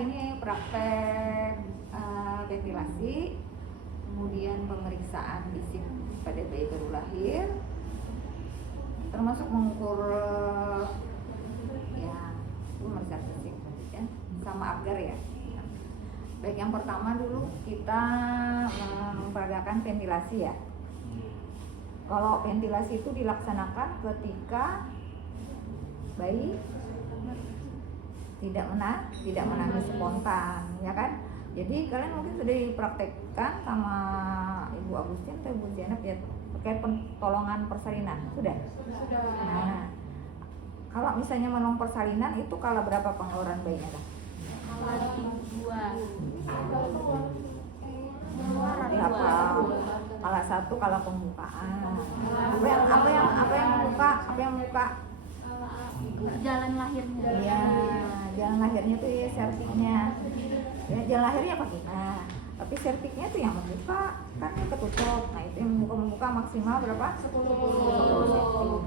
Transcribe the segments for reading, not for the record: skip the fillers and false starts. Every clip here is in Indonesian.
hari ini praktek ventilasi, kemudian pemeriksaan fisik pada bayi baru lahir, termasuk mengukur ya pemeriksaan fisik ya, sama Apgar ya. Baik, yang pertama dulu kita memperagakan ventilasi ya. Kalau ventilasi itu dilaksanakan ketika bayi tidak menangis spontan, ya kan? Jadi kalian mungkin sudah dipraktekkan sama Ibu Agustin atau Ibu Zainab ya terkait pertolongan persalinan, sudah? Sudah. Nah, kalau misalnya menolong persalinan itu kala berapa pengeluaran bayinya dah? Kala 2. Ya, kala 1 kala pembukaan. Apa yang muka? Jalan lahirnya. Iya, jalan lahirnya tuh ya serviknya. Ya, jalan lahirnya apa kita? Tapi serviknya tuh yang membuka, kan ketutup. Nah, itu yang membuka maksimal berapa? 10.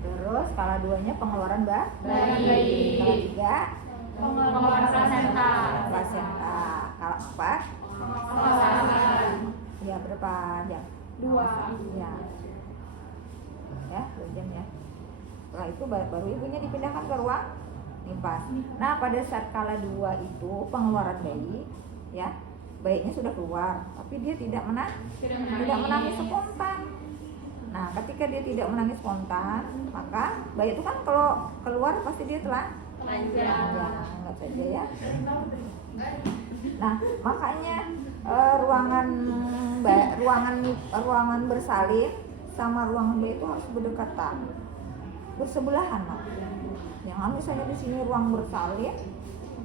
Terus skala 2-nya pengeluaran bayi. Skala 3 Pengeluaran plasenta. Skala 4 ya berapa jam? 2. Ya 2 jam ya. Setelah itu baru ibunya dipindahkan ke ruang nimpas. Nah, pada saat skala 2 itu pengeluaran bayi ya, bayinya sudah keluar tapi dia tidak menangis spontan. Nah, ketika dia tidak menangis spontan, maka bayi itu kan kalau keluar pasti dia telah anggap saja ya. Nah, makanya ruangan bersalin sama ruangan bayi itu harus berdekatan, bersebelahan. Jangan misalnya di sini ruang bersalin,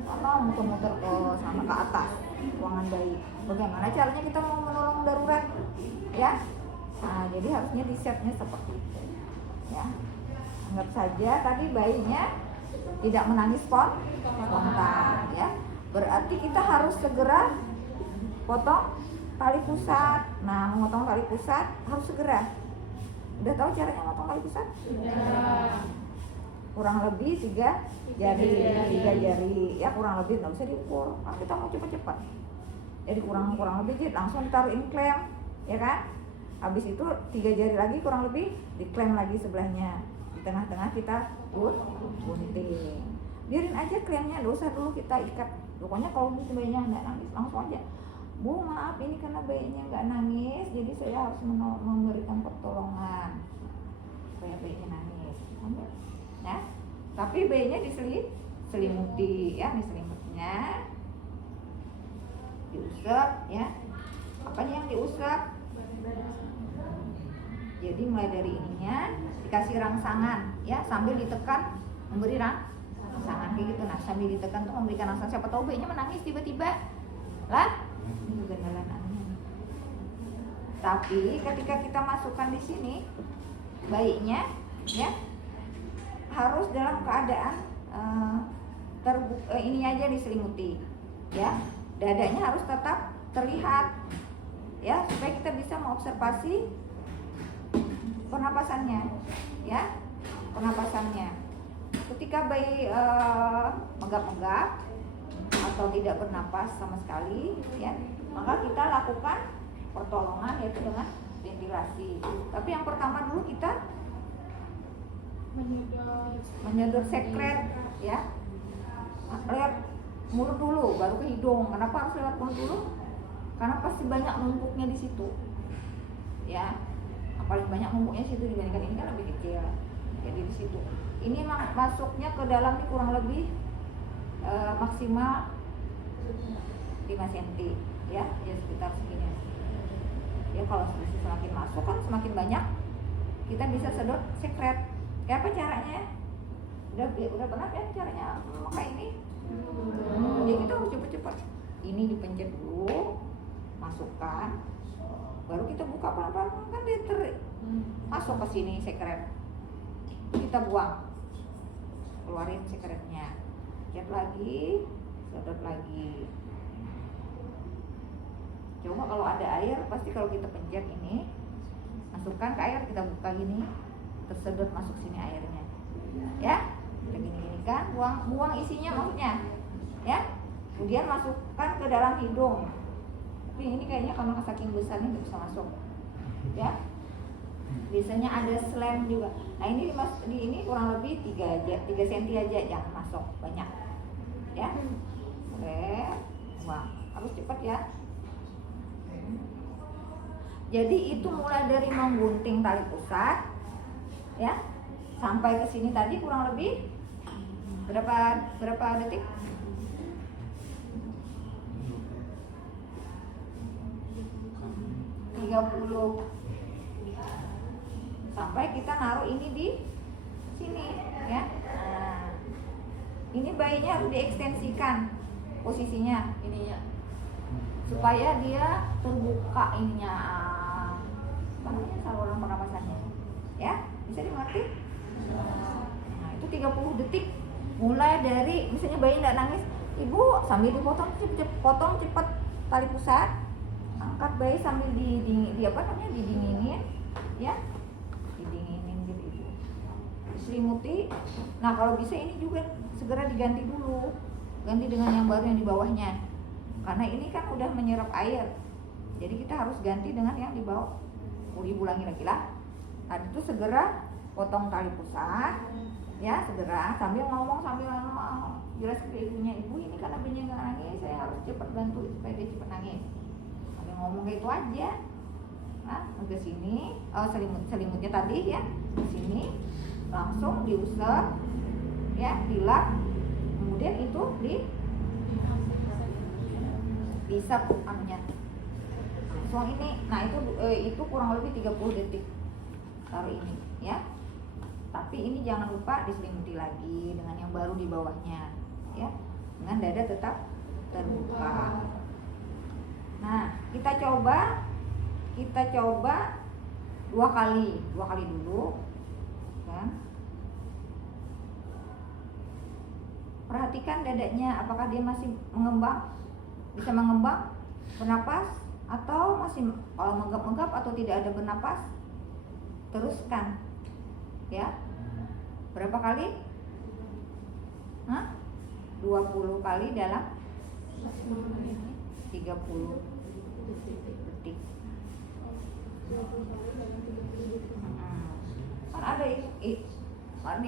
karena muter-muter ke sana ke atas ruangan bayi. Bagaimana caranya kita mau menolong darurat, ya? Nah, jadi harusnya di setnya seperti itu, ya. Anggap saja tadi bayinya tidak menangis spontan, ya. Berarti kita harus segera potong tali pusat. Nah, memotong tali pusat harus segera. Udah tahu caranya memotong tali pusat? Kurang lebih 3 jari, ya kurang lebih, nggak usah diukur. Nah, kita mau cepat-cepat. Jadi kurang lebih langsung ditaruhin klem, ya kan? Habis itu 3 jari lagi kurang lebih diklem lagi sebelahnya. Di tengah-tengah kita gunting. Biarin aja klemnya, nggak usah dulu kita ikat. Pokoknya kalau bayinya nggak nangis langsung aja, Bu, maaf ini karena bayinya nggak nangis, jadi saya harus memberikan pertolongan supaya bayinya nangis. Ya, tapi bayinya diselimuti, ya, diselimutnya, diusap, ya. Apanya yang diusap? Jadi mulai dari ininya dikasih rangsangan, ya, sambil ditekan memberi rangsangan kayak gitu. Nah, sambil ditekan tuh memberikan rangsangan. Siapa tahu bayinya menangis tiba-tiba, lah, ini juga jalanannya. Tapi ketika kita masukkan di sini, bayinya, ya, harus dalam keadaan ini aja diselimuti, ya. Dadanya harus tetap terlihat, ya, supaya kita bisa mengobservasi pernapasannya, ya, pernapasannya. Ketika bayi megap-megap atau tidak bernapas sama sekali, ya, maka kita lakukan pertolongan yaitu dengan ventilasi. Tapi yang pertama dulu kita menyedot sekret, ya, lewat mulut dulu, baru ke hidung. Kenapa harus lewat mulut dulu? Karena pasti banyak numpuknya di situ, ya. Paling banyak numpuknya situ dibandingkan ini kan lebih kecil, jadi di situ. Ini masuknya ke dalam ini kurang lebih maksimal 5 cm, ya sekitar segini. Ya kalau semakin masuk kan semakin banyak kita bisa sedot sekret. Kayak apa caranya? Udah pernah kan caranya memakai ini? Jadi kita harus cepet-cepet. Ini dipencet dulu, masukkan, baru kita buka pelan-pelan, kan dia masuk ke sini sekret. Kita buang, keluarin sekretnya, pencet lagi, sedot lagi. Coba kalau ada air, pasti kalau kita pencet ini, masukkan ke air, kita buka gini, tersedot masuk sini airnya, ya, kita gini kan, buang isinya maksudnya, ya. Kemudian masukkan ke dalam hidung. Tapi ini kayaknya karena saking besarnya nggak bisa masuk. Ya. Biasanya ada slam juga. Nah ini di ini kurang lebih 3 cm aja, jangan masuk banyak. Ya. Wah, harus cepat ya. Jadi itu mulai dari menggunting tali pusat, ya, sampai ke sini tadi kurang lebih berapa detik? 30. Sampai kita naruh ini di sini, ya. Nah, ini bayinya harus diekstensikan posisinya ini ya, supaya dia terbuka ininya, apa namanya, saluran pernapasannya, ya. Bisa dimengerti? Nah, itu 30 detik. Mulai dari misalnya bayi nggak nangis, ibu sambil dipotong potong cepat tali pusat, angkat bayi sambil didinginin, ya, didinginin gitu ibu, diselimuti. Nah kalau bisa ini juga segera diganti dulu, ganti dengan yang baru yang di bawahnya, karena ini kan udah menyerap air, jadi kita harus ganti dengan yang di bawah. Mau diulangi lagi lah. Tadi itu segera potong tali pusat, ya, segera sambil ngomong jelas ke ibunya, ibu ini karena bayinya nggak nangis, saya harus cepat bantu supaya dia cepat nangis. Sambil ngomong kayak itu aja. Nah, ke sini, selimutnya tadi ya, ke sini langsung diusap, ya, dilap, kemudian itu diisap anunya. Langsung ini, nah itu kurang lebih 30 detik. Taruh ini, ya. Tapi ini jangan lupa diselimuti lagi dengan yang baru di bawahnya, ya, dengan dada tetap terbuka. Nah, kita coba 2 kali dulu, kan? Perhatikan dadanya, apakah dia masih bisa mengembang, bernapas, atau masih kalau menggap-menggap atau tidak ada bernapas, teruskan, ya. Berapa kali? 20 kali dalam 30 detik. Kan ada ini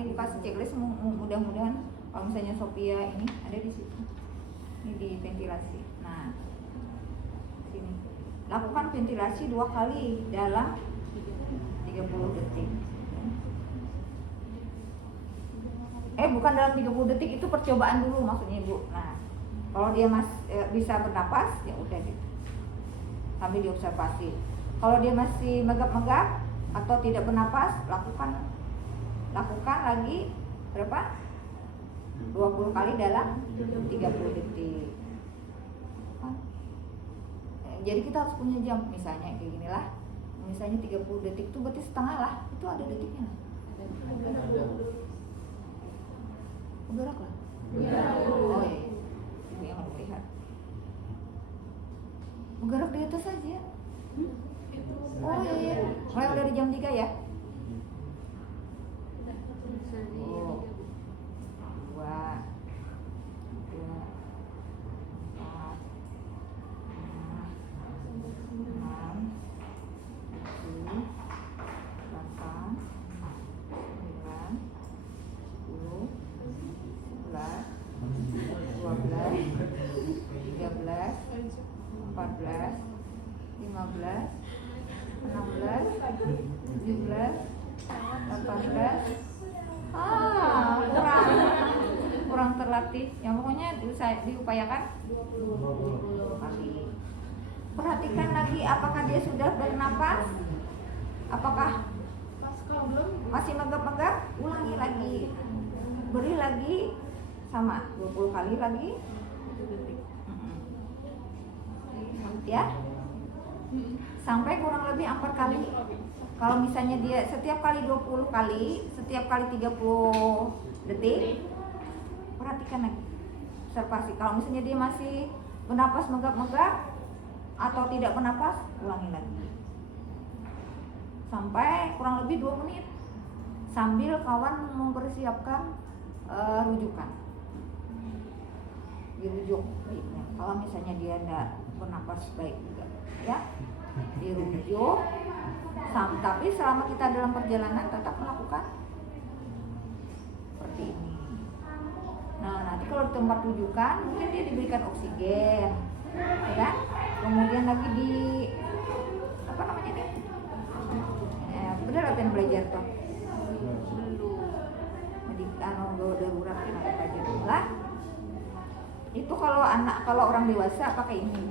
ibu kasih checklist, mudah-mudahan kalau misalnya Sophia ini ada di situ. Ini di ventilasi. Nah, sini. Lakukan ventilasi 2 kali dalam 30 detik. Bukan dalam 30 detik, itu percobaan dulu maksudnya ibu. Nah, kalau dia bisa bernapas, ya udah gitu, sambil diobservasi. Kalau dia masih megap-megap atau tidak bernapas, lakukan lagi berapa? 20 kali dalam 30 detik. Jadi kita harus punya jam, misalnya kayak gini lah. Misalnya 30 detik itu berarti setengah lah, itu ada detiknya. Bergerak lah. Oh iya, ibu yang mau lihat. Bergerak di atas saja. Oh iya, mulai dari jam 3 ya. Oh. 2, 3, 4, 5, 6, 7, 8, 9, 10, 11, 12, 13, 14, 15, 16, 17, 18. Kurang terlatih. Yang pokoknya diupayakan 20 kali. Perhatikan lagi apakah dia sudah bernapas, apakah masih megap-megap, ulangi lagi, beri lagi sama 20 kali lagi, ya, sampai kurang lebih 4 kali. Kalau misalnya dia setiap kali 20 kali, setiap kali 30 detik, perhatikan lagi, observasi. Kalau misalnya dia masih bernapas megap-megap atau tidak bernapas, ulangi lagi sampai kurang lebih 2 menit, sambil kawan mempersiapkan rujukan dirujuk baiknya. Kalau misalnya dia tidak bernapas baik juga, ya dirujuk. Tapi selama kita dalam perjalanan tetap melakukan seperti ini. Nah, nanti kalau di tempat rujukan mungkin dia diberikan oksigen, ya kan? Kemudian lagi di apa namanya nih? Bener latihan belajar tuh. Darurat kan ada belajar lah. Itu kalau orang dewasa pakai ini.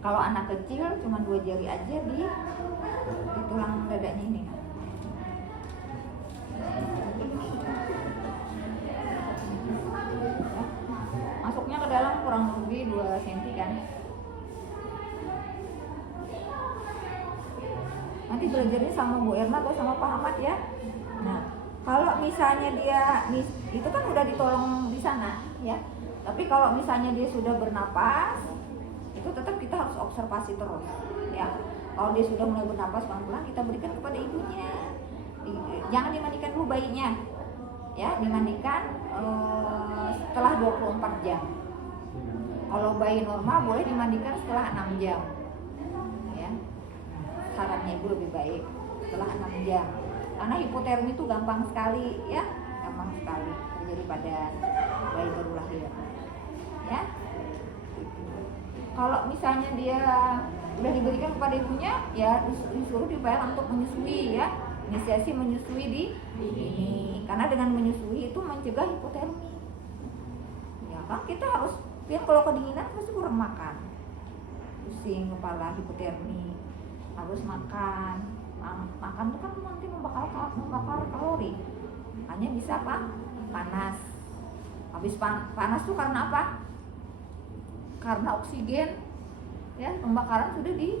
Kalau anak kecil cuma 2 jari aja di tulang dadanya ini. Masuknya ke dalam kurang lebih 2 cm kan. Nanti belajarnya sama Bu Erna atau sama Pak Ahmad ya. Nah, kalau misalnya dia itu kan udah ditolong di sana ya. Tapi kalau misalnya dia sudah bernapas, itu tetap kita harus observasi terus ya. Kalau dia sudah mulai bernapas pelan-pelan, kita berikan kepada ibunya. Jangan dimandikan dulu bayinya ya, dimandikan setelah 24 jam. Kalau bayi normal boleh dimandikan setelah 6 jam ya. Sarannya ibu lebih baik setelah 6 jam karena hipotermi itu gampang sekali ya, gampang sekali terjadi pada bayi baru lahir ya. Kalau misalnya dia udah diberikan kepada ibunya, ya disuruh dibayar untuk menyusui ya, inisiasi menyusui di ini, karena dengan menyusui itu mencegah hipotermi. Ya kan kita harus, ya kalau kedinginan pasti kurang makan, pusing kepala, hipotermi, harus makan. Makan itu kan nanti membakar kalori, hanya bisa apa? Panas. Habis panas tuh karena apa? Karena oksigen ya, pembakaran sudah di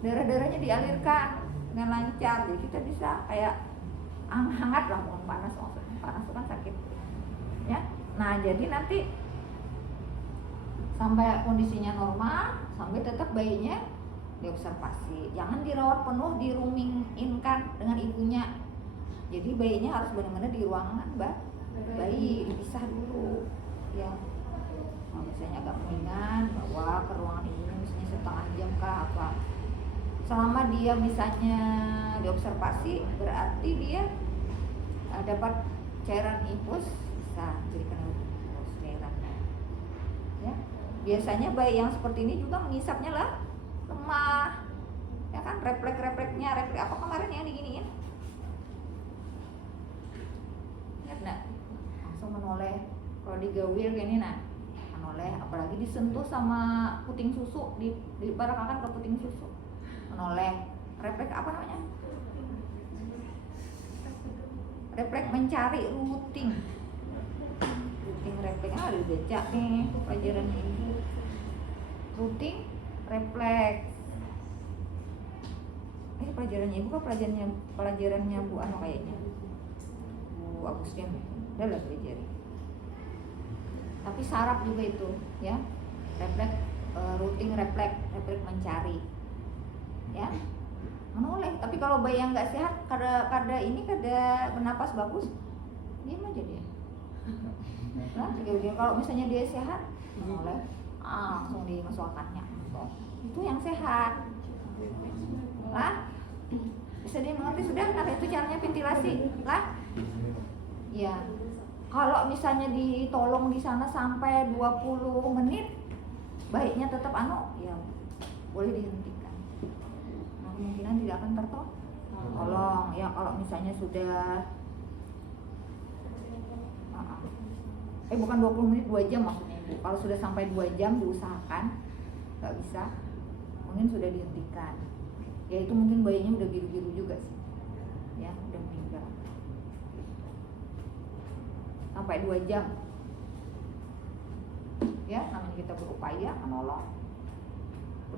darah-darahnya dialirkan dengan lancar, jadi kita bisa kayak hangat lah, bukan panas. Panas itu kan sakit ya. Nah jadi nanti sampai kondisinya normal, sampai tetap bayinya diobservasi, jangan dirawat penuh, di-rooming-in-kan dengan ibunya. Jadi bayinya harus benar-benar di ruangan bayi, dipisah dulu ya. Kalau misalnya agak mendingan, bawa ke ruangan ibunya misalnya setengah jam kah apa. Selama dia misalnya diobservasi, berarti dia dapat cairan infus, bisa berikan cairan ya. Biasanya bayi yang seperti ini juga mengisapnya lah lemah ya kan, refleks-refleksnya, refleks apa kemarin yang diginiin, ingat nggak? Langsung menoleh kalau digawir gini, nah menoleh, apalagi disentuh sama puting susu, dibarakakan ke puting susu, menoleh. Refleks apa namanya? Refleks mencari, routing refleks. Ada dibaca nih pelajarannya ini, routing refleks. Ini pelajarannya ibu kan pelajarannya Bu Ano kayaknya, Bu Agustin udah lah pelajari. Tapi saraf juga itu ya, refleks, routing refleks mencari ya, menoleh. Tapi kalau bayi yang nggak sehat, kada bernapas bagus, diam aja dia. Nah, kalau misalnya dia sehat, menoleh, langsung dimasukkannya. Itu yang sehat lah, bisa dimengerti sudah. Nah itu caranya ventilasi lah ya. Kalau misalnya ditolong di sana sampai 20 menit baiknya tetap ya boleh dihentikan. Nah, kemungkinan tidak akan tertolong ya. Kalau misalnya sudah bukan 20 menit, 2 jam maksudnya ibu. Kalau sudah sampai 2 jam diusahakan, nggak bisa, mungkin sudah dihentikan ya. Itu mungkin bayinya udah biru-biru juga sih ya, udah meninggal sampai 2 jam ya. Namanya kita berupaya menolong.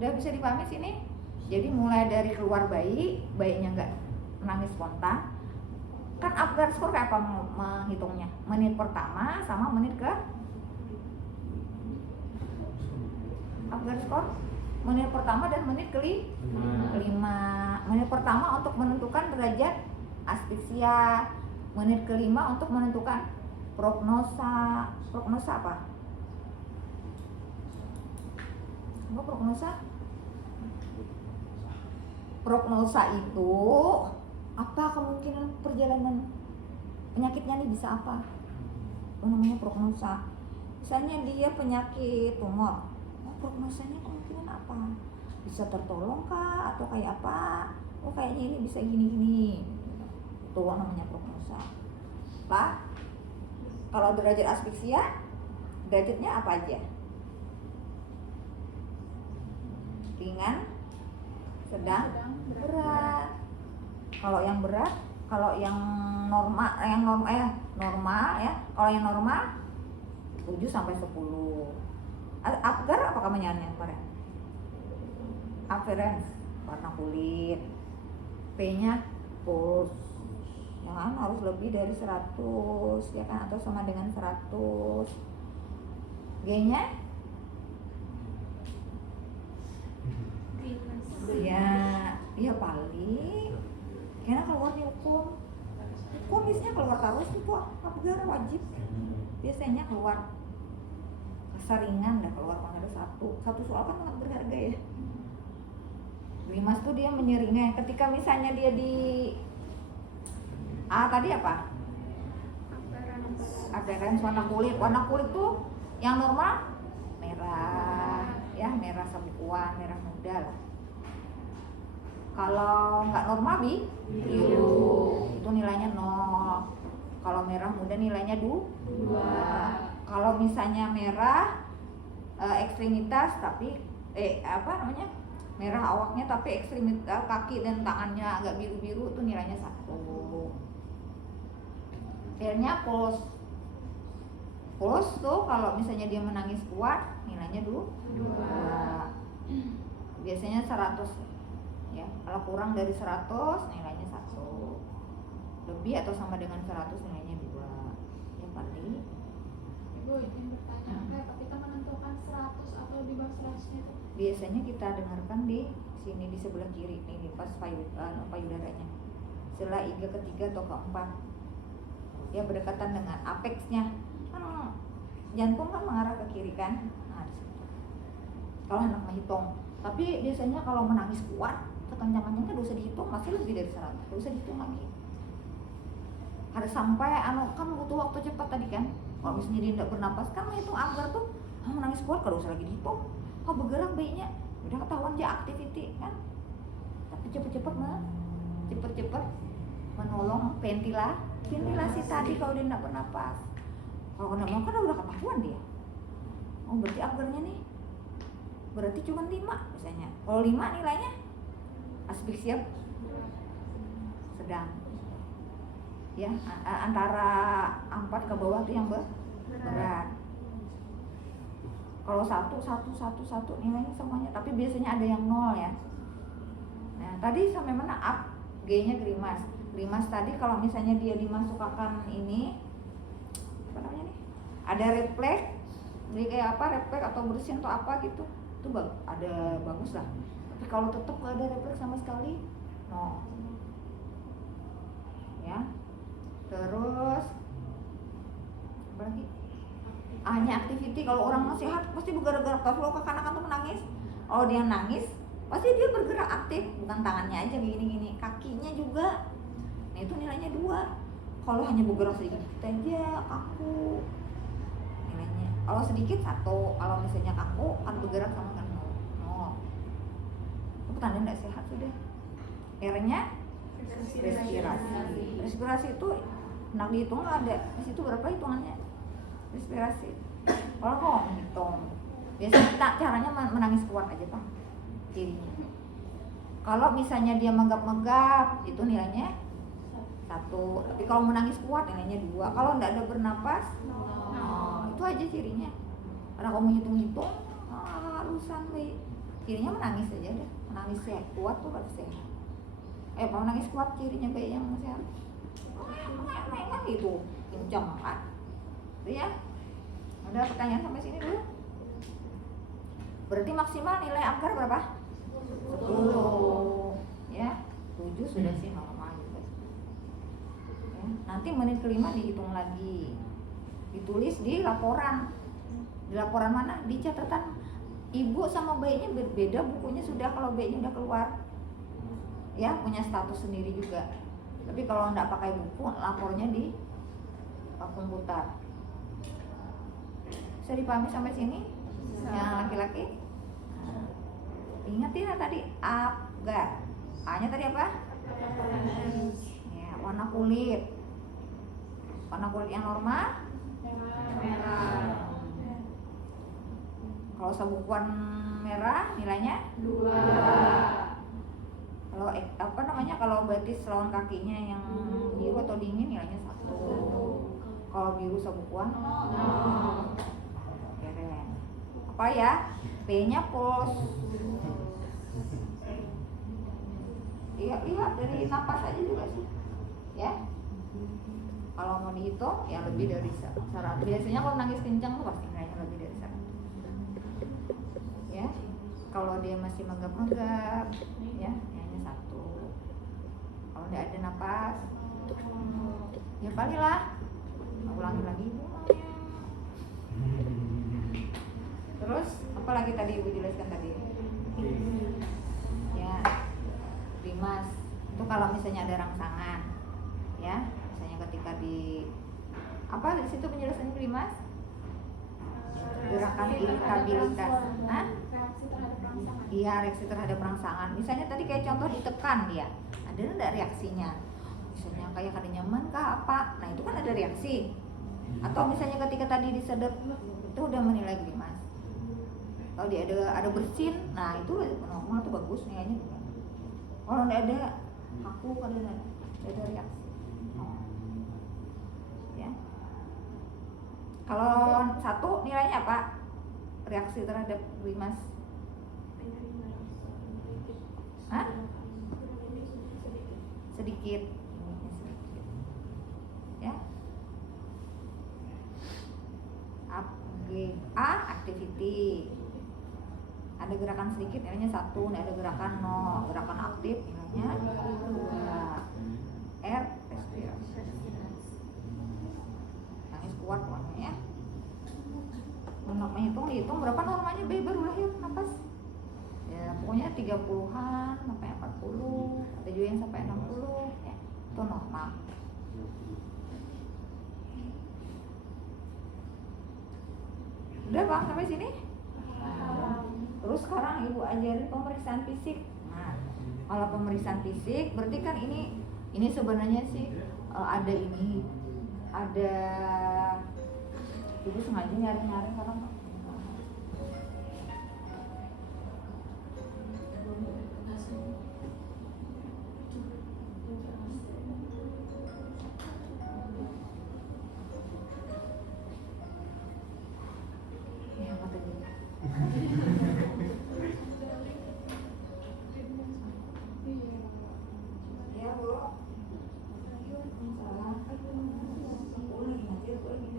Udah bisa dipahami sini? Jadi mulai dari keluar bayinya nggak menangis spontan. Kan Apgar skor kayak apa menghitungnya? Menit pertama sama menit ke Apgar skor menit pertama dan menit kelima. Menit pertama untuk menentukan derajat asfiksia, menit kelima untuk menentukan Prognosa apa? Apa prognosa? Prognosa itu apa kemungkinan perjalanan penyakitnya nih bisa apa? Itu namanya prognosa. Misalnya dia penyakit tumor, prognosanya kemungkinan apa? Bisa tertolong kah atau kayak apa? Oh kayaknya ini bisa gini-gini. Itu namanya prognosa. Pak, kalau derajat asfiksia, derajatnya apa aja? Ringan, sedang, berat. Kalau yang berat, kalau yang normal ya. Kalau yang normal 7 sampai 10. Apgar apa kamarnya kemarin? Appearance, warna kulit. P-nya pulse. Ya kan harus lebih dari 100 ya kan, atau sama dengan 100. G-nya ya paling karena keluar di hukum biasanya keluar terus itu apgar wajib biasanya keluar keseringan dah keluar kalau ada satu soal kan sangat berharga ya. Limas tuh dia menyeringnya ketika misalnya dia di tadi apa? Appearance warna kulit tuh yang normal merah ya, merah sabikuan, merah muda lah. Kalau nggak normal biru, itu nilainya 0. Kalau merah muda nilainya 2. Kalau misalnya merah ekstremitas tapi merah awaknya tapi ekstremitas kaki dan tangannya agak biru-biru, itu nilainya 1. Akhirnya pulse tuh kalau misalnya dia menangis kuat nilainya 2. Biasanya 100 ya. Kalau kurang dari 100 nilainya 1. Lebih atau sama dengan 100 nilainya 2. Ya paling. Ibu ingin bertanya, kayak kita menentukan 100 atau di bawah 100 itu? Biasanya kita dengarkan di sini di sebelah kiri nih, pas payudaranya. Setelah iga ketiga atau keempat. Ya berdekatan dengan apexnya. Kan jantung kan mengarah ke kiri kan? Nah, di situ. Kalau anak menghitung. Tapi biasanya kalau menangis kuat kekencang-kencangnya gak usah dihitung, masih lebih dari 100, gak usah dihitung lagi. Harus sampai kan butuh waktu cepat tadi kan. Kalau misalnya dia tidak bernapas kan menghitung apgar tuh menangis kuat gak usah lagi dihitung. Bergerak bayinya udah ketahuan dia activity kan. Tapi cepet-cepet menolong ventilasi tadi kalau dia tidak bernapas. Kalau tidak mau kan udah ketahuan dia. Oh berarti apgarnya nih berarti cuma 5 misalnya. Kalau 5 nilainya asfiksia sedang ya, antara 4 ke bawah itu yang berat. Kalau 1 nilainya semuanya, tapi biasanya ada yang 0 ya. Nah tadi sampai mana up? G-nya grimas tadi kalau misalnya dia dimasukkan ini apa namanya nih, ada refleks, jadi kayak apa refleks atau bersin atau apa gitu, itu ada bagus lah. Tapi kalau tetap gak ada refleks sama sekali, no. Ya, terus apa lagi? Hanya activity. Kalau orang sehat pasti bergerak-gerak. Kalau kekanak-kanak tuh menangis, kalau dia nangis pasti dia bergerak aktif, bukan tangannya aja gini-gini, kakinya juga. Nah itu nilainya 2. Kalau hanya bergerak sedikit aja kaku, nilainya. Kalau sedikit 1. Kalau misalnya kaku kan bergerak sama kan 0. Itu tanda tidak sehat sudah. R-nya respirasi itu nak dihitung nggak ada di situ berapa hitungannya respirasi. Kalau mau menghitung biasanya kita caranya menangis kuat aja Pak cirinya. Kalau misalnya dia menggap-menggap itu nilainya 1. Tapi kalau menangis kuat nilainya 2. Kalau tidak ada bernapas itu aja cirinya. Karena kamu hitung-hitung halusan baik cirinya menangis aja deh. Menangis sehat kuat tuh berarti sehat. Kalau menangis kuat cirinya bayi yang sehat kan gitu kencang kan itu ya. Ada pertanyaan sampai sini dulu. Berarti maksimal nilai apgar berapa? 10 ya. 7 sudah sih normal gitu ya. Nanti menit kelima dihitung lagi ditulis di laporan. Di laporan mana? Di catatan ibu sama bayinya berbeda bukunya sudah kalau bayinya udah keluar. Ya, punya status sendiri juga. Tapi kalau nggak pakai buku, lapornya di komputer. Bisa dipahami sampai sini? Yang laki-laki? Nah, ingat ya tadi Apgar. A-nya tadi apa? Ya, warna kulit. Warna kulit yang normal? Merah. Kalau sabukuan merah nilainya 2. Kalau apa namanya, kalau betis lawan kakinya yang biru atau dingin nilainya 1. Kalau biru sabukuan 0. Keren. Apa ya? P-nya puls. Lihat dari napas aja juga sih. Ya. Kalau mau dihitung ya lebih dari 100. Biasanya kalau nangis kencang tuh pasti nilainya lebih dari 100. Ya. Kalau dia masih menggap-menggap ya nilainya 1. Kalau nggak ada napas ya paling lah ulangi lagi ibu maunya. Terus apa lagi tadi ibu jelaskan tadi ya, rimas itu kalau misalnya ada rangsangan ya, misalnya ketika di apa di situ penjelasannya rimas, gerakan iritabilitas. Hah? Reaksi terhadap rangsangan. Iya, reaksi terhadap rangsangan. Misalnya tadi kayak contoh ditekan dia, ada enggak reaksinya? Misalnya kayak kada nyaman kah apa? Nah itu kan ada reaksi. Atau misalnya ketika tadi disedot itu udah menilai grimas. Kalau dia ada bersin, nah itu normal tuh bagus nilainya juga. Kalau enggak ada aku kada ada reaksi. Ya. Kalau 1 nilainya apa? Reaksi terhadap grimas. Hah? Sedikit. Ya. A activity. Ada gerakan sedikit nilainya 1, ada gerakan 0, gerakan aktif nilainya 2. R respirasi. Nangis kuat pokoknya ya. Menghitung berapa normanya bayi baru lahir napas. Ya pokoknya 30-an sampai 40, ada juga yang sampai 60 ya. Itu normal. Udah Bang sampai sini? Terus sekarang ibu ajarin pemeriksaan fisik. Nah, kalau pemeriksaan fisik berarti kan ini sebenarnya sih ada ibu sengaja nyari-nyari karena ya apa tadi? Ya Bu. Salah. Boleh nanti boleh.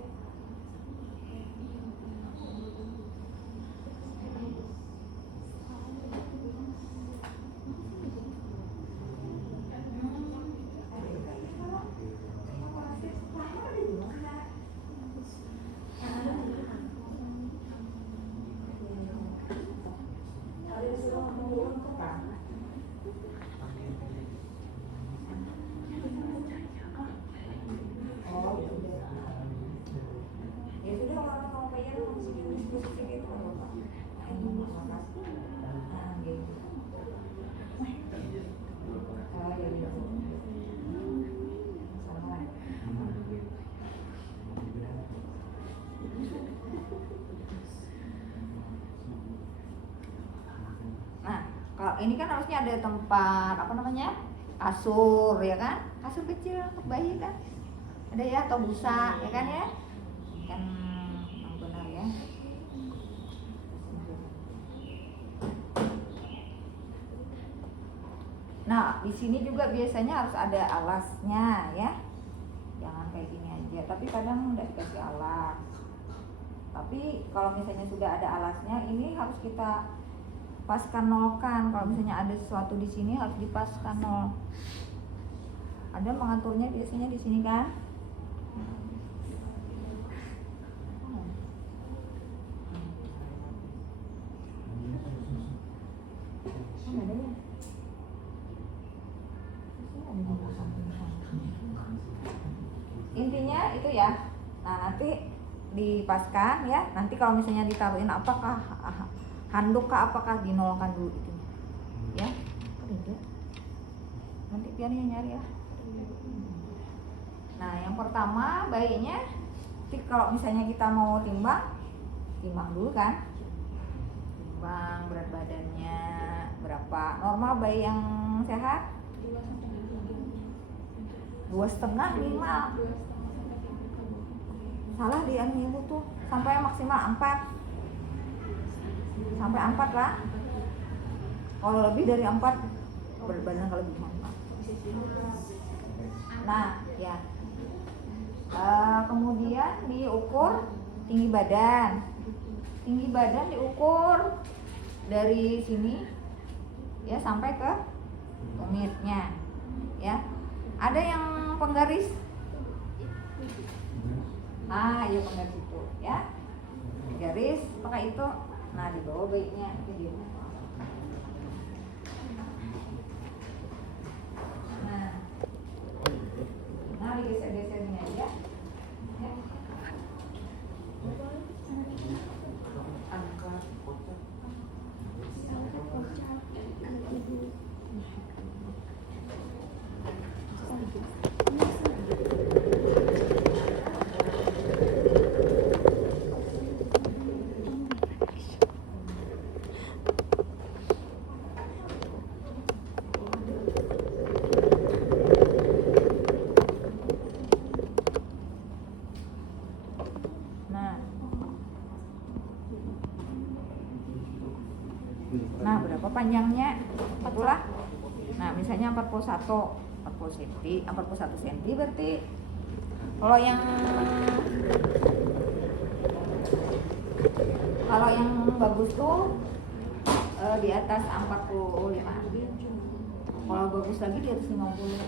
Ini kan harusnya ada tempat apa namanya, kasur ya kan, kasur kecil untuk bayi kan ada ya, atau busa ya kan ya, kan yang benar ya. Nah di sini juga biasanya harus ada alasnya ya, jangan kayak gini aja, tapi kadang nggak dikasih alas. Tapi kalau misalnya sudah ada alasnya, ini harus kita paskan nolkan. Kalau misalnya ada sesuatu di sini harus dipaskan nol. Ada mengaturnya biasanya di sini kan. ya itu ya. Nah nanti dipaskan ya. Nanti kalau misalnya ditaruhin apakah handuk kah apakah dinolkan dulu itu ya. Ada. Nanti piannya nyari ya. Nah yang pertama bayinya, kalau misalnya kita mau timbang dulu kan, timbang berat badannya berapa. Normal bayi yang sehat 2,5 minimal. Salah di anu ibu tuh sampai maksimal 4 sampai 4 lah. Kalau lebih dari 4 berat badan kalau lebih 4. Nah ya. Kemudian diukur tinggi badan. Tinggi badan diukur dari sini ya sampai ke tumitnya ya. Ada yang penggaris? Iya penggaris itu ya. Garis pakai itu. Nah di bawah baiknya itu dia. Nah digeser-geser ini aja. Ya. Nah, berapa panjangnya? Itulah. Nah, misalnya 41 cm, 41 cm berarti. Kalau yang bagus tuh di atas 45. Kalau bagus lagi di atas 50.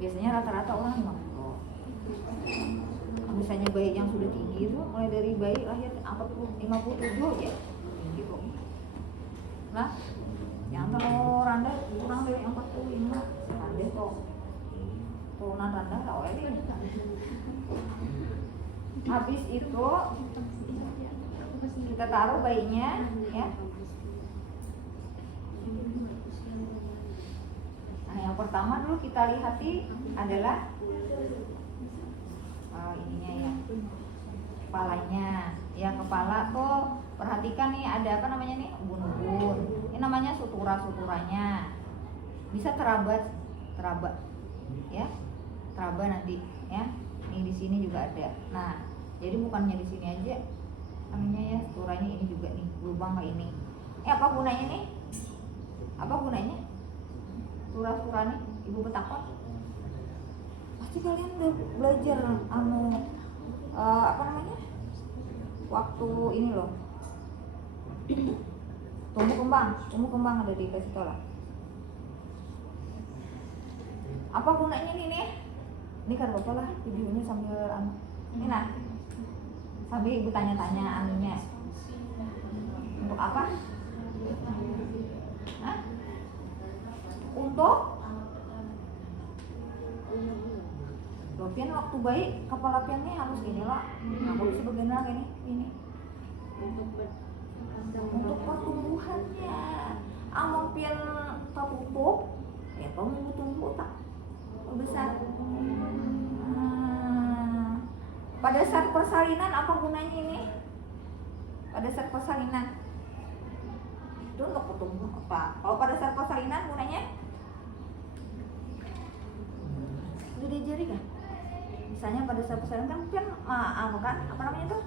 Biasanya rata-rata orang 50. Kalau misalnya bayi yang sudah tinggi itu mulai dari bayi lahir 57 ya. Tinggi kok. Nah, yang terlalu rendah kurang dari 45. Rendah kok. Turunan rendah tak boleh. Habis itu kita taruh bayinya ya. Nah, yang pertama dulu kita lihati adalah ininya ya, kepalanya. Ya, kepala tuh perhatikan nih ada apa namanya nih, ubun-ubun. Ini namanya sutura-suturanya. Bisa teraba ya. Teraba nanti ya. Ini di sini juga ada. Nah, jadi bukannya di sini aja namanya ya, suturanya ini juga nih, lubang kayak ini. Apa gunanya nih? Apa gunanya? Sutura-sutura nih, Ibu betapa? Pasti kalian udah belajar apa namanya? Waktu ini loh. Tumbuh kembang ada di kasih tau lah. Apa gunanya nih? Ini kan bapak lah videonya sambil ini nah. Sambil ibu tanya-tanya anunya. Untuk apa? Hah? Untuk Pian waktu bayi kepala pian nih harus gini lah. Nah, kalau sebagian lah ini. Untuk pertumbuhannya. Among pian tertutup, ya kamu tumbuh tak besar. Pada saat persalinan apa gunanya ini? Pada saat persalinan itu untuk pertumbuhan apa? Kalau pada saat persalinan gunanya udah diajari kan? Misalnya pada saat persalinan kan kan apa namanya itu?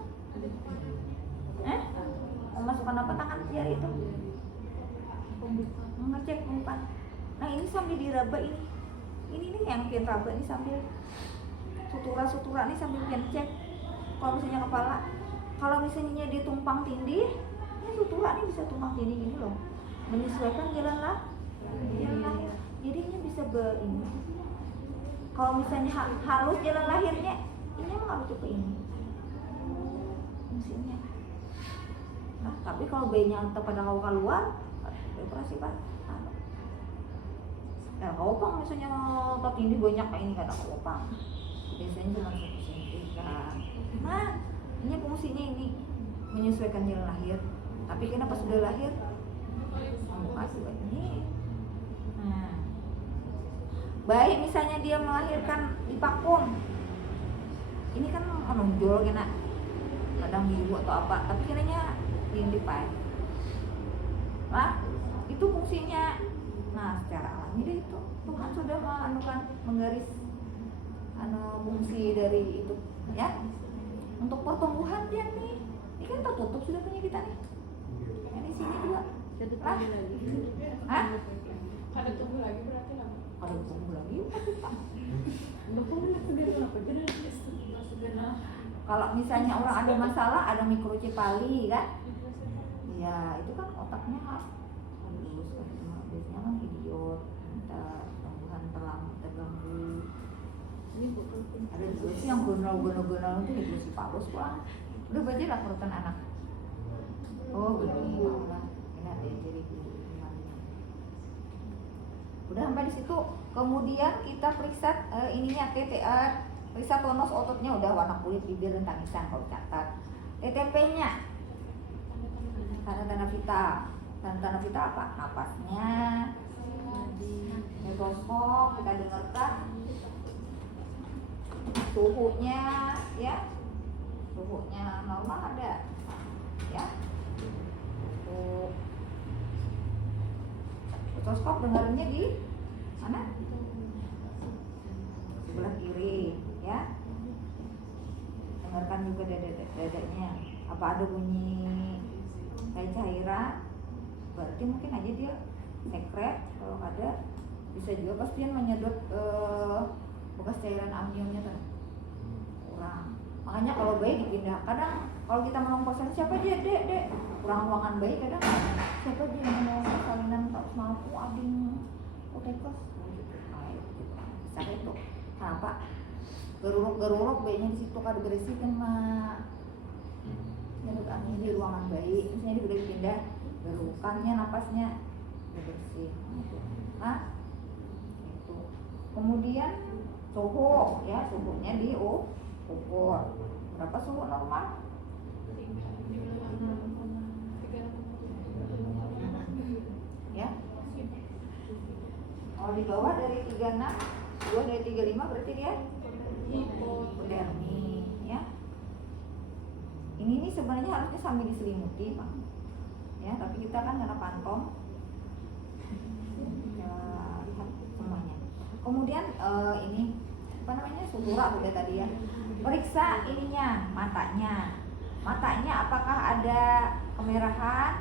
Memasukkan apa tangan jari itu? Ngecek umpan. Nah ini sambil diraba ini. Ini nih yang pian raba ini sambil sutura nih sambil pian cek. Kalau misalnya kepala, kalau misalnya dia tumpang tindih, ini sutura nih bisa tumpang tindih gini loh. Menyesuaikan jalan lahir. Jadi ini bisa ini. Kalau misalnya halus jalan lahirnya, ini emang harus coba ini. Mesinnya. Nah, tapi kalau bayinya entah pada keluar, operasi pak. Ya, kopang misalnya mau tindih banyak kayak ini kata kopang. biasanya cuma 1 cm kan. Nah, ini fungsinya ini menyesuaikan jalan lahir. Tapi kenapa sudah lahir membuka surat ini. Nah, baik misalnya dia melahirkan di vakum, ini kan menonjol kena kadang biru atau apa, tapi kiranya diindipai. Nah, itu fungsinya. Nah, secara alami deh itu Tuhan sudah menggaris fungsi dari itu ya. Untuk pertumbuhan dia nih, ini kan tertutup sudah punya kita nih. Yang di sini juga. Lah. Hah? Ada tumbuh lagi berarti lama. Ada tumbuh lagi tapi Pak. Kalau misalnya orang ada masalah, ada mikrocefali kan? Ya, itu kan otaknya halus kan, biasanya kan idiot, pertumbuhan terganggu. Ada juga sih yang gonal-gonal itu hidrosi paus pulang. Udah baca lah perutan anak. Oh begini, malah ini ada jadi udah sampai di situ. Kemudian kita periksa ininya TTA, periksa tonus ototnya udah, warna kulit, bibir dan tangisan kalau catat. TTP-nya tanda-tanda vital. Tanda-tanda vital apa? Napasnya, mikroskop kita dengarkan, suhunya ya, suhunya normal ada ya. Mikroskop dengarnya di mana? Sebelah kiri ya. Dengarkan juga dadanya. Apa ada bunyi kayak cairan? Berarti mungkin aja dia sekret. Kalau ada bisa juga pastian menyedot bekas cairan amniumnya kan kurang. Makanya kalau bayi dipindah. Kadang kalau kita menolong pasien, siapa dia dek kurang ruangan bayi, kadang siapa dia yang mau persalinan tak mampu ading kotekos bisa itu. Kenapa? Geruruk bayinya di situ kada bersih kan mak. Nyedot angin di ruangan bayi, misalnya dia udah dipindah, gerukannya, napasnya udah bersih. Nah, itu. Kemudian suhu ya, suhunya diukur. Berapa suhu normal? Ya. Kalau di bawah dari 36, 2 dari 35 berarti dia hipotermi ya. Ini sebenarnya harusnya sambil diselimuti, Pak. Ya, tapi kita kan karena pantom ya, lihat semuanya. Kemudian ini apa namanya? Sutura udah tadi ya. Periksa ininya, matanya apakah ada kemerahan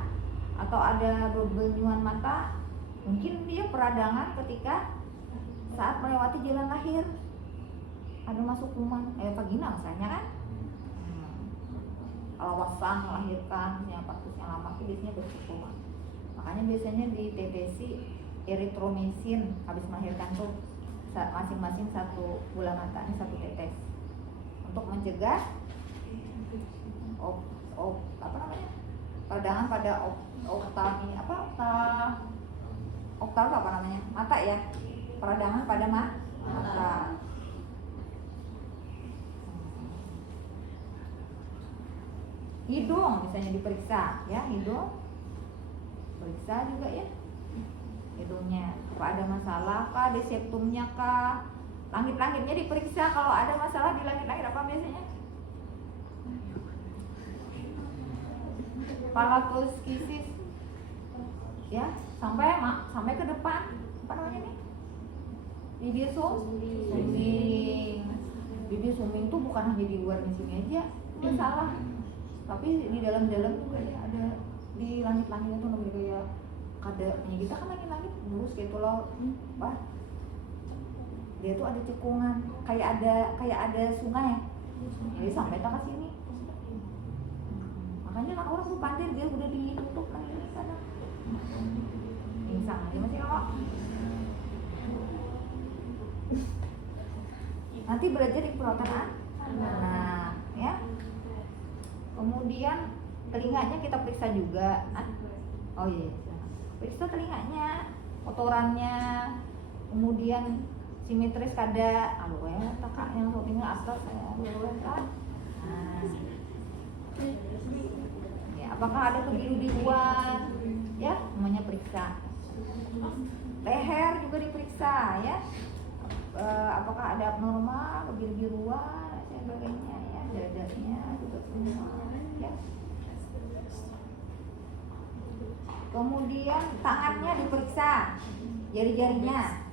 atau ada bebenyuan mata. Mungkin dia peradangan ketika saat melewati jalan lahir, ada masuk kuman vagina misalnya kan. Kalau wasang melahirkan yang patusnya lama itu biasanya berkuman. Makanya biasanya di TTC eritromesin habis melahirkan tuh masing-masing 1 bola mata ini 1 tetes untuk mencegah apa namanya, peradangan pada oktal ini apa oktal apa namanya, mata ya, peradangan pada mata. Hidung misalnya diperiksa ya, hidung periksa juga ya, hidungnya apa ada masalah kah, ada septumnya kah, langit-langitnya diperiksa. Kalau ada masalah di langit-langit apa biasanya? Palatoskisis ya, sampai ke depan apa namanya nih, bibir sumbing. Bibir sumbing tuh bukan hanya di luar sini aja masalah, tapi di dalam-dalam juga ya, ada di langit-langit itu namanya kayak ada punya kita kan langit-langit mulus gitu loh, Pak. Dia tuh ada cekungan, kayak ada sungai. Jadi sampai ke sini. Makanya kan orang tuh pandir dia udah ditutup lagi ini kadang. Insang aja masih kok. Nanti belajar di perawatan anak ya. Kemudian telinganya kita periksa juga. Oh iya, periksa telinganya, kotorannya, kemudian simetris kada ya kakak yang tinggal asal saya kan. Nah, ya, apakah ada kebiru-biruan? Ya, namanya periksa. Leher juga diperiksa ya. Apakah ada abnormal, kebiru-biruan, dan sebagainya ya, dadanya juga semua ya. Kemudian tangannya diperiksa, jari-jarinya.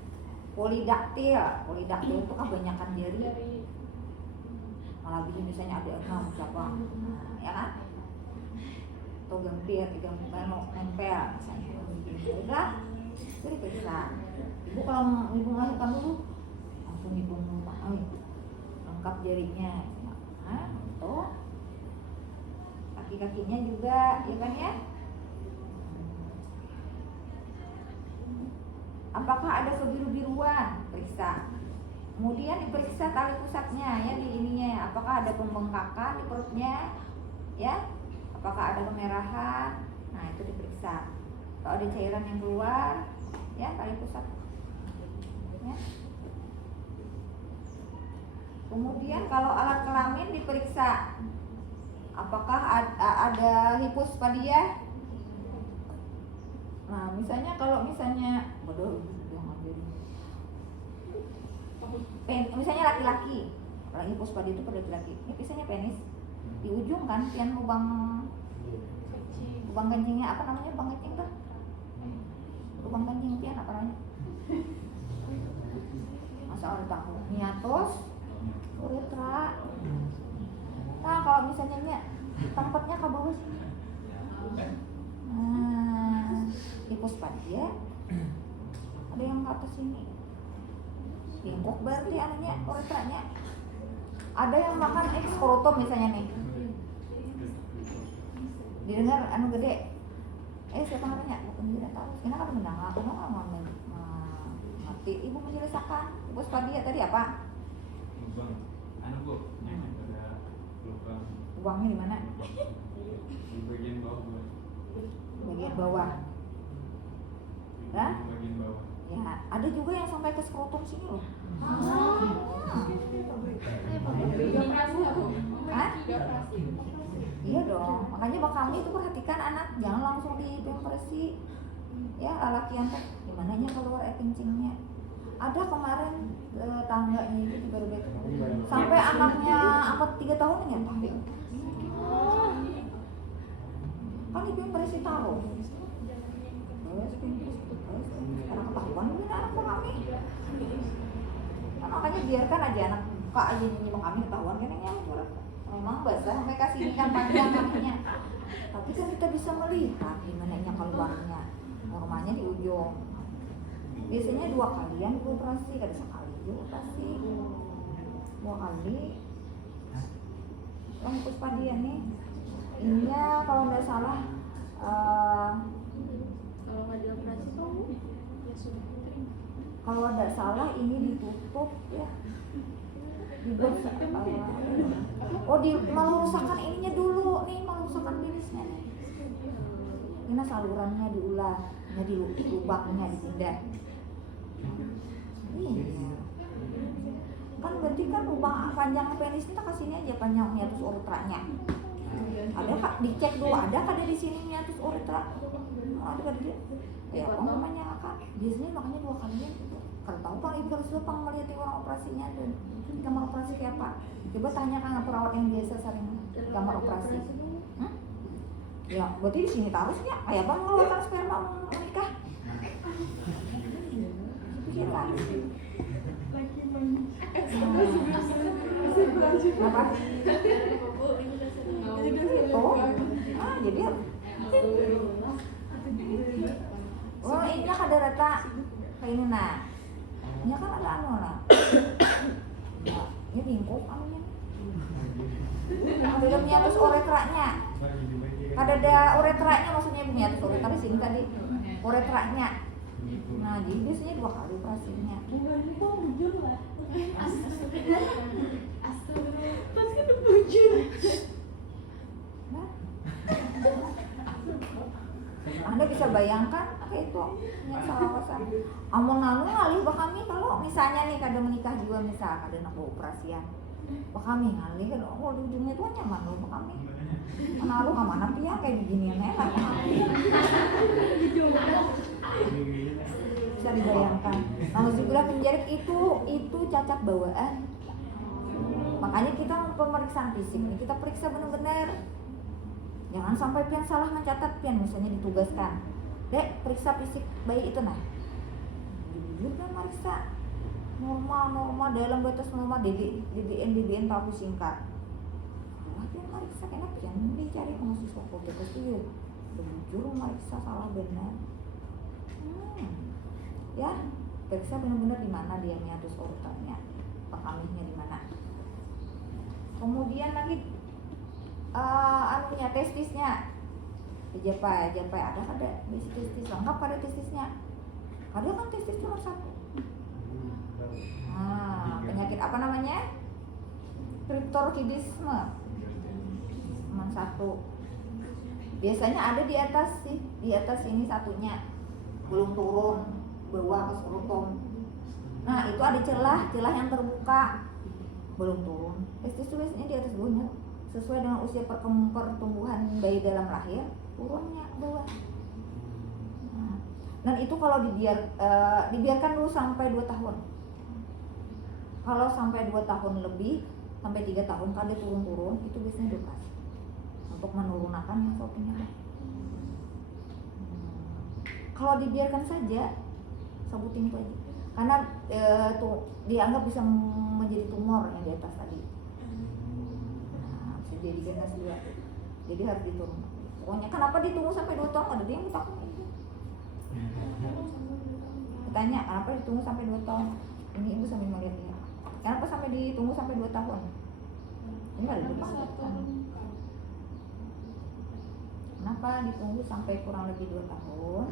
Polidaktil itu kebanyakan jari. Malah bisa misalnya ada 6 cabang, ya kan? Atau gempir, 3 nempel misalnya. Udah, itu diperiksa. Ibu kalau ibu masukkan dulu, langsung ibu lengkap jarinya. Nah, tuh. Kaki-kakinya juga, ya kan ya? Apakah ada kebiru-biruan? Periksa. Kemudian diperiksa tali pusatnya ya, di ininya. Apakah ada pembengkakan di perutnya? Ya. Apakah ada kemerahan? Nah, itu diperiksa. Kalau ada cairan yang keluar, ya tali pusat. Ya. Kemudian kalau alat kelamin diperiksa. Apakah ada hipospadia? Nah, misalnya kalau misalnya misalnya laki-laki, lagi hipospadia itu pada laki-laki. Ini biasanya penis di ujung kan, pian lubang kencingnya apa namanya, lubang kencing tuh? Lubang kencing pian apa namanya? Masa orang tahu? Hiatus, uretra. Nah, kalau misalnya tempatnya ke bawah sini. Nah, hipospadia. Ada yang ke atas sini. Bengkok berarti anunya, uretranya. Ada yang makan skrotum misalnya nih. Didengar anu gede. Siapa namanya? Bukan tidak tahu. Kenapa kan mendengar? Aku nggak ngerti. Ibu menjelaskan hipospadia tadi apa? Lubang. Anu Bu, yang ada lubang. Lubangnya di mana? Di bagian bawah Bu. Bagian bawah. Hah? Bagian bawah. Ya, ada juga yang sampai ke skrotum sini loh. Hah? Iya dong. Makanya Mbak kami itu perhatikan anak, jangan langsung dipempersi. Ya, laki yang gimana nya keluar air kencingnya. Ada kemarin tangganya itu baru sampai anaknya apa 3 tahun ya tahu. Kan dipempersi taruh. Karena ketahuan ini anak kami. Nah, makanya biarkan aja anak buka aja nyanyi kami ketahuan kan yang memang basah sampai kasih ikan panjang kakinya. Tapi kan kita bisa melihat gimana nya keluarnya. Normalnya di ujung. Biasanya 2 kalian operasi, kada sekali operasi. 2 kali. Yang hipospadia nih. Ininya kalau nggak salah Kalau nggak dioperasi tuh ya sudah diterima. kalau ada salah ini ditutup ya, dibuat meluruskan ininya dulu nih, meluruskan binisnya nih. Ini salurannya diulah, di lubangnya dipindah. Iya. Kan berarti kan lubang panjang penis kita kasihnya aja panjang hiatus uretranya. Ada kak, dicek dulu ada kada di sini hiatus uretra. Ada kada dia? Ya apa namanya kak? Biasanya makanya 2 kalian. Kalau tahu Pak Ibu harus lupa melihat orang operasinya tuh. Kamar operasi kayak apa? Coba tanyakan perawat yang biasa sering kamar operasi. Ya, berarti di sini harusnya kayak apa mengeluarkan sperma menikah? Pikirkan. Apa? Oh, jadi oh ini ada rata kayak ini nah. Ini kan ada anu lah. Ini bingkuk anunya. Ada miatus uretranya. Ada uretranya maksudnya miatus uretra di sini tadi. Uretranya. Nah, jadi biasanya 2 kali operasinya. Nah. Anda bisa bayangkan kayak itu yang salah amun anu ngalih bah kami kalau misalnya nih kada menikah juga misal kada nak operasian bah kami ngalih kan oh di ujungnya itu nyaman loh bah kami mana lu kemana dia kayak beginian ya bisa dibayangkan. Nauzubillah min dzalik itu cacat bawaan. Makanya kita pemeriksaan fisik nih kita periksa benar-benar. Jangan sampai pian salah mencatat pian misalnya ditugaskan. Dek, periksa fisik bayi itu nah. Jujur kan meriksa normal dalam batas normal DBN tahu singkat. Lah pian meriksa kena pian dicari mahasiswa kok itu jujur meriksa salah benar. Ya, periksa benar-benar di mana dia terus urutannya, pekamihnya di mana. Kemudian lagi anunya testisnya japai ada testis lengkap pada testisnya. Ada kan testis cuma satu. Penyakit apa namanya? Cryptorchidisme cuma satu. Biasanya ada di atas ini satunya belum turun bawah ke skrotum. Nah itu ada celah yang terbuka belum turun. Testis itu biasanya di atas bawahnya sesuai dengan usia pertumbuhan bayi dalam lahir turunnya ke bawah. Dan itu kalau dibiarkan dulu sampai 2 tahun. Kalau sampai 2 tahun lebih, sampai 3 tahun kali turun-turun, itu biasanya dioperasi untuk menurunkan yang sampingnya. Kalau dibiarkan saja, sebutin itu aja. Karena tuh dianggap bisa menjadi tumor yang di atas tadi. Bisa jadi ganas juga. Jadi harus diturun. Pokoknya kenapa ditunggu sampai 2 tahun? Ada dia yang takut. Tanya kenapa ditunggu sampai 2 tahun? Ini ibu sambil melihat dia. Kenapa sampai ditunggu sampai 2 tahun? Ini ada depan. Kenapa ditunggu sampai kurang lebih 2 tahun?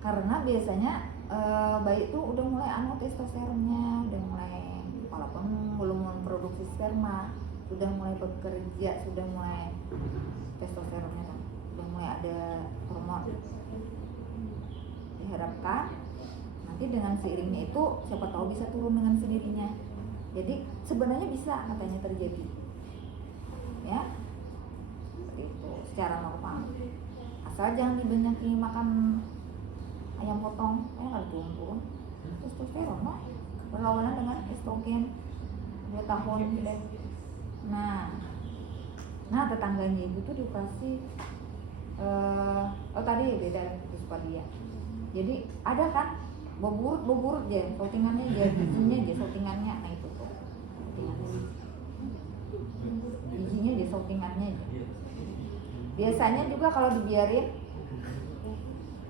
Karena biasanya bayi itu udah mulai testosteronnya udah mulai, walaupun belum memproduksi sperma, sudah mulai bekerja, sudah mulai testosteronnya kan, sudah mulai ada hormon. Diharapkan nanti dengan seiringnya itu siapa tahu bisa turun dengan sendirinya. Jadi sebenarnya bisa katanya terjadi, ya seperti itu secara normal. Asal jangan dibanyakin makan ayam potong, kalau turun testosteron lah, berlawanan dengan estrogen 2 tahun deh. Nah tetangganya ibu tuh dioperasi tadi beda dispadia. Jadi ada kan boburut aja, sortingannya aja, bijinya aja sortingannya, nah itu tuh sortingannya, bijinya aja sortingannya aja. Biasanya juga kalau dibiarin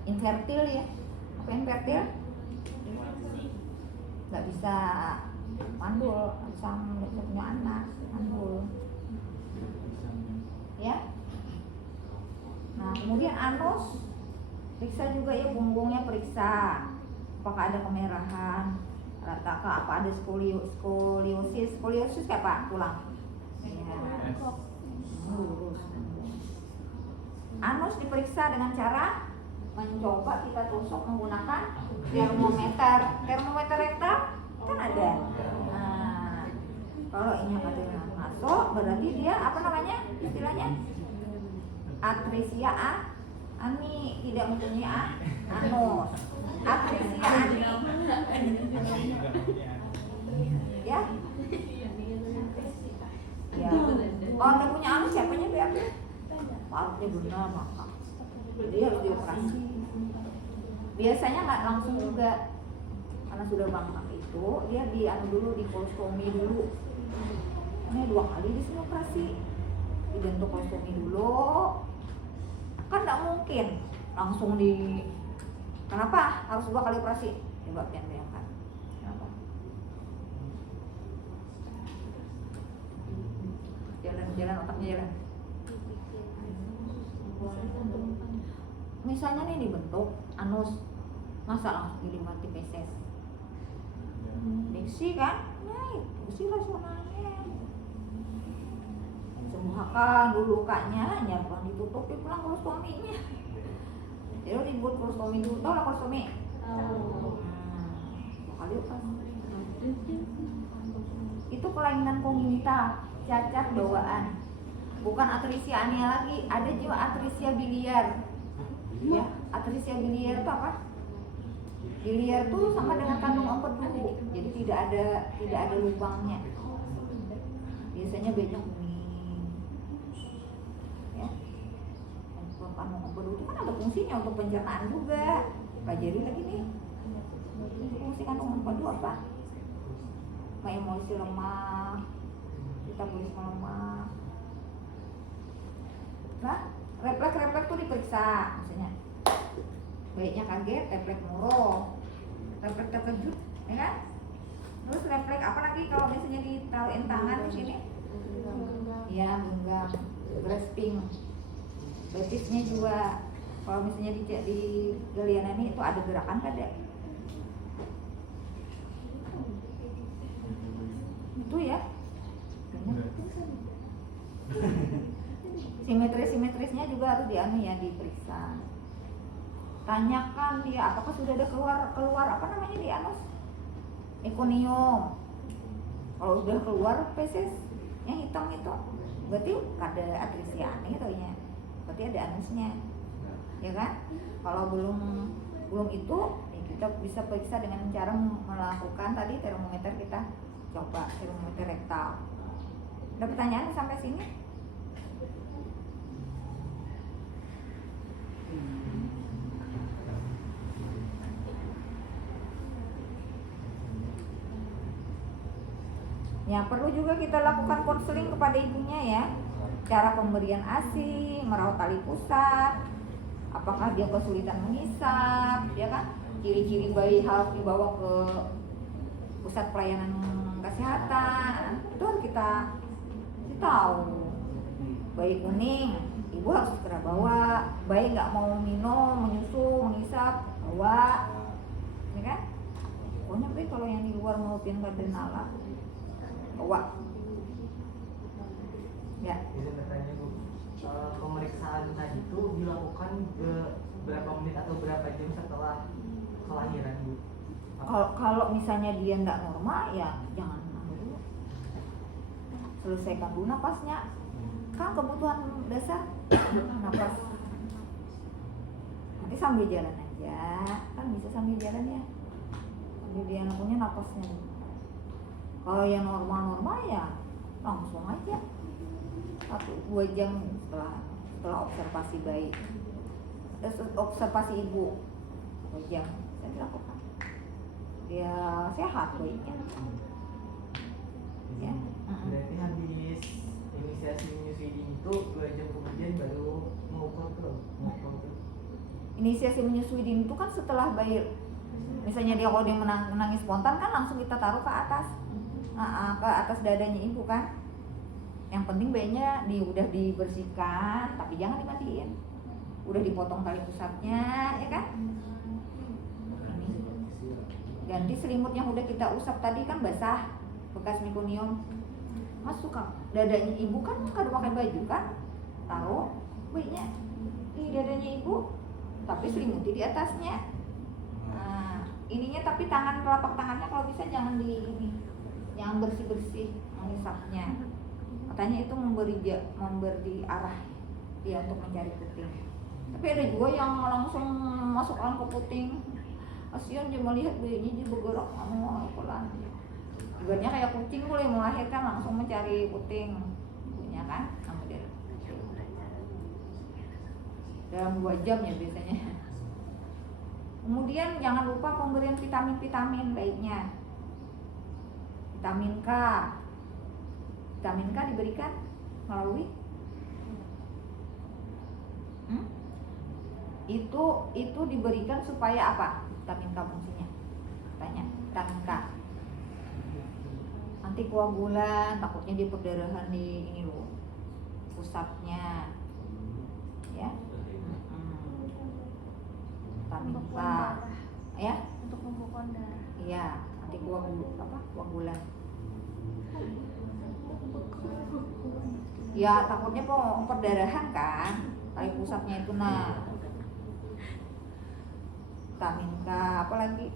infertil ya. Apa infertil? Nggak bisa mandul, nggak bisa punya anak, mandul. Ya. Nah kemudian anus, periksa juga ya, punggungnya periksa. Apakah ada kemerahan, ratakah, apa ada skoliosis kayak apa? Tulang. Ya. Anus diperiksa dengan cara mencoba kita tusuk menggunakan termometer rektal kan ada. Nah, kalau ini ada masuk berarti dia apa namanya istilahnya atresia ani, tidak mempunyai anus. Atresia ani ya. Ya. Kalau tidak punya anus siapanya diambil? Maafnya benar maka. Jadi harus dioperasi. Biasanya nggak langsung juga, karena sudah bengkak itu dia dulu di kolostomi dulu. Ini 2 kali di sini operasi, dibentuk kolostomi dulu. Kan nggak mungkin langsung di. Kenapa harus 2 kali operasi? Coba pian bayangkan. Kenapa? Jalan otaknya jalan. Misalnya nih dibentuk anus, masa langsung dilewati feses? fungsi kan, naik fungsi rasionalnya. Sembuhkan dulu lukanya, hanya bukan ditutupi pulang kolostominya. Jadi ribut kolostomi dulu, tau lah kolostomi? Kali pas. Itu kelainan kongenital, cacat bawaan. Bukan atresia anea lagi, ada juga atresia biliar. Ya, atresia biliar itu apa? Biliar itu sama dengan kandung empedu, jadi tidak ada lubangnya. Biasanya banyak kuning. Ya. Kalau kandung empedu itu kan ada fungsinya untuk pencernaan juga. Pelajari lagi nih. Fungsi kandung empedu apa? Emulsi lemak, metabolisme lemak. Nah, refleks tuh diperiksa, misalnya baiknya kaget, refleks murung, refleks terkejut, ya kan? Terus refleks apa lagi kalau misalnya ditaruhin tangan di sini? Ya, genggam, grasping, betisnya juga. Kalau misalnya di galian ini itu ada gerakan kada? Itu ya. Simetrisnya juga harus diperiksa. Tanyakan dia apakah sudah ada keluar apa namanya di anus? Meconium. Kalau udah keluar feses yang hitam itu, berarti ada atresia anea itu ya. Berarti ada anusnya. Ya kan? Kalau belum itu ya kita bisa periksa dengan cara melakukan tadi termometer, kita coba termometer rektal. Ada pertanyaan sampai sini? Ya, perlu juga kita lakukan konseling kepada ibunya ya. Cara pemberian ASI, merawat tali pusat, apakah dia kesulitan mengisap, ya kan? Ciri-ciri bayi harus dibawa ke pusat pelayanan kesehatan. Itu harus kita tahu. Bayi kuning, ibu harus segera bawa. Bayi nggak mau minum, menyusu, mengisap, bawa, ya kan? Pokoknya bayi kalau yang di luar maupun kardinala bawa. Ya. Bisa bertanya Bu, pemeriksaan tadi itu dilakukan berapa menit atau berapa jam setelah kelahiran Bu? Kalau misalnya dia nggak normal ya jangan dulu. Selesaikan dulu napasnya. Kan kebutuhan dasar napas. Nanti sambil jalan aja, kan bisa sambil jalan ya. Sambil dia punya napasnya. Kalau yang normal ya langsung aja 1-2 jam setelah observasi bayi, observasi ibu 2 jam bisa dilakukan. Dia sehat bayinya. Ya. Berarti habis inisiasi menyusui itu 2 jam kemudian baru mengukur tuh. Inisiasi menyusui dini itu kan setelah bayi, misalnya dia kalau dia menangis spontan kan langsung kita taruh ke atas dadanya ibu kan. Yang penting bayinya udah dibersihkan, tapi jangan dimandiin. Udah dipotong tali pusatnya, ya kan? Ganti selimut yang udah kita usap tadi kan basah, bekas meconium. Masuk ke dadanya ibu kan kada pakai baju kan? Taruh bayinya di dadanya ibu, tapi selimuti di atasnya. Nah, ininya tapi telapak tangannya kalau bisa jangan yang bersih-bersih mengisapnya. Katanya itu memberi arah dia untuk mencari puting. Tapi ada juga yang langsung masuk ke puting. Kasihan dia melihat bayinya dia bergerak pelan. Ibaratnya kayak kucing mulai melahirkan langsung mencari puting ibunya kan. Kemudian dalam 2 jam ya biasanya. Kemudian jangan lupa pemberian vitamin baiknya. Vitamin K diberikan melalui itu diberikan supaya apa? Vitamin K fungsinya katanya vitamin K antikoagulan, takutnya dia perdarahan di ini loh pusatnya ya. Vitamin K ya untuk pembekuan darah. Iya, anticoagulan. Ya takutnya perdarahan kan, tali pusatnya itu. Nah, vitamin K, apa lagi?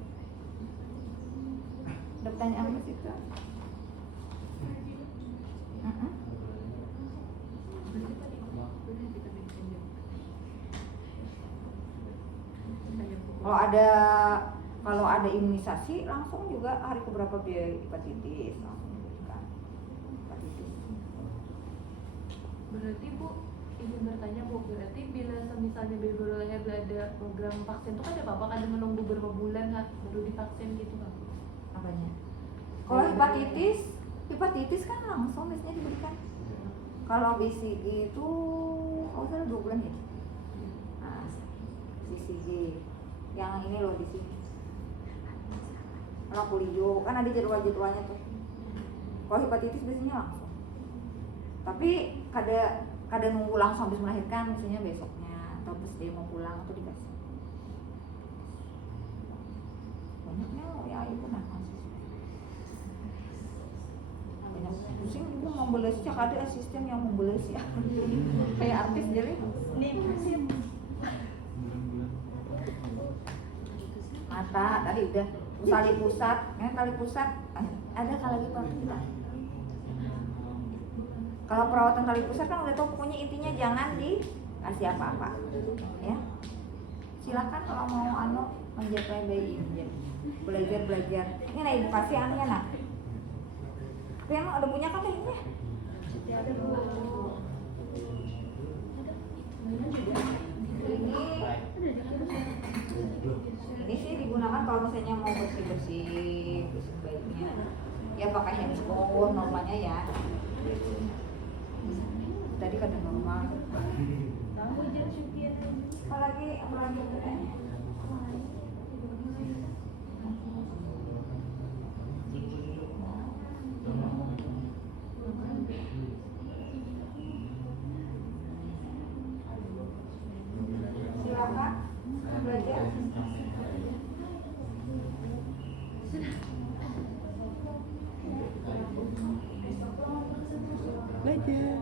Ada pertanyaan apa sih itu? Kalau ada imunisasi langsung juga hari keberapa biaya hepatitis langsung diberikan hepatitis. Berarti Bu, izin bertanya Bu, berarti bila misalnya baby lahir ada program vaksin itu kan ada apa-apa kan menunggu beberapa bulan kan baru divaksin gitu kan? Apanya? Kalau hepatitis kan langsung biasanya diberikan. Kalau BCG itu kalau salah 2 bulan ya. Nah, BCG yang ini loh di sini. Kalau polio kan ada jadwalnya tuh. Kalau hepatitis biasanya langsung. Tapi kada nunggu langsung habis melahirkan, misalnya besoknya atau pas dia mau pulang atau dikasih. Banyaknya ya itu nah banyak pusing juga membeles ya, ada asisten yang membeles ya. Kayak artis jadi nih pusing. Mata tadi udah tali pusat ada kalau lagi Pak kita. Kalau perawatan tali pusat kan udah tahu pokoknya intinya jangan dikasih apa-apa ya. Silakan kalau mau menjaga bayi belajar ini nah ibu kasih anunya nak. Tapi emang udah punya kan bayinya? Ada Bu. Ini sih digunakan kalau misalnya mau bersih bayinya ya pakai handphone normalnya ya. Tadi kan normal. Apalagi silakan belajar. Belajar.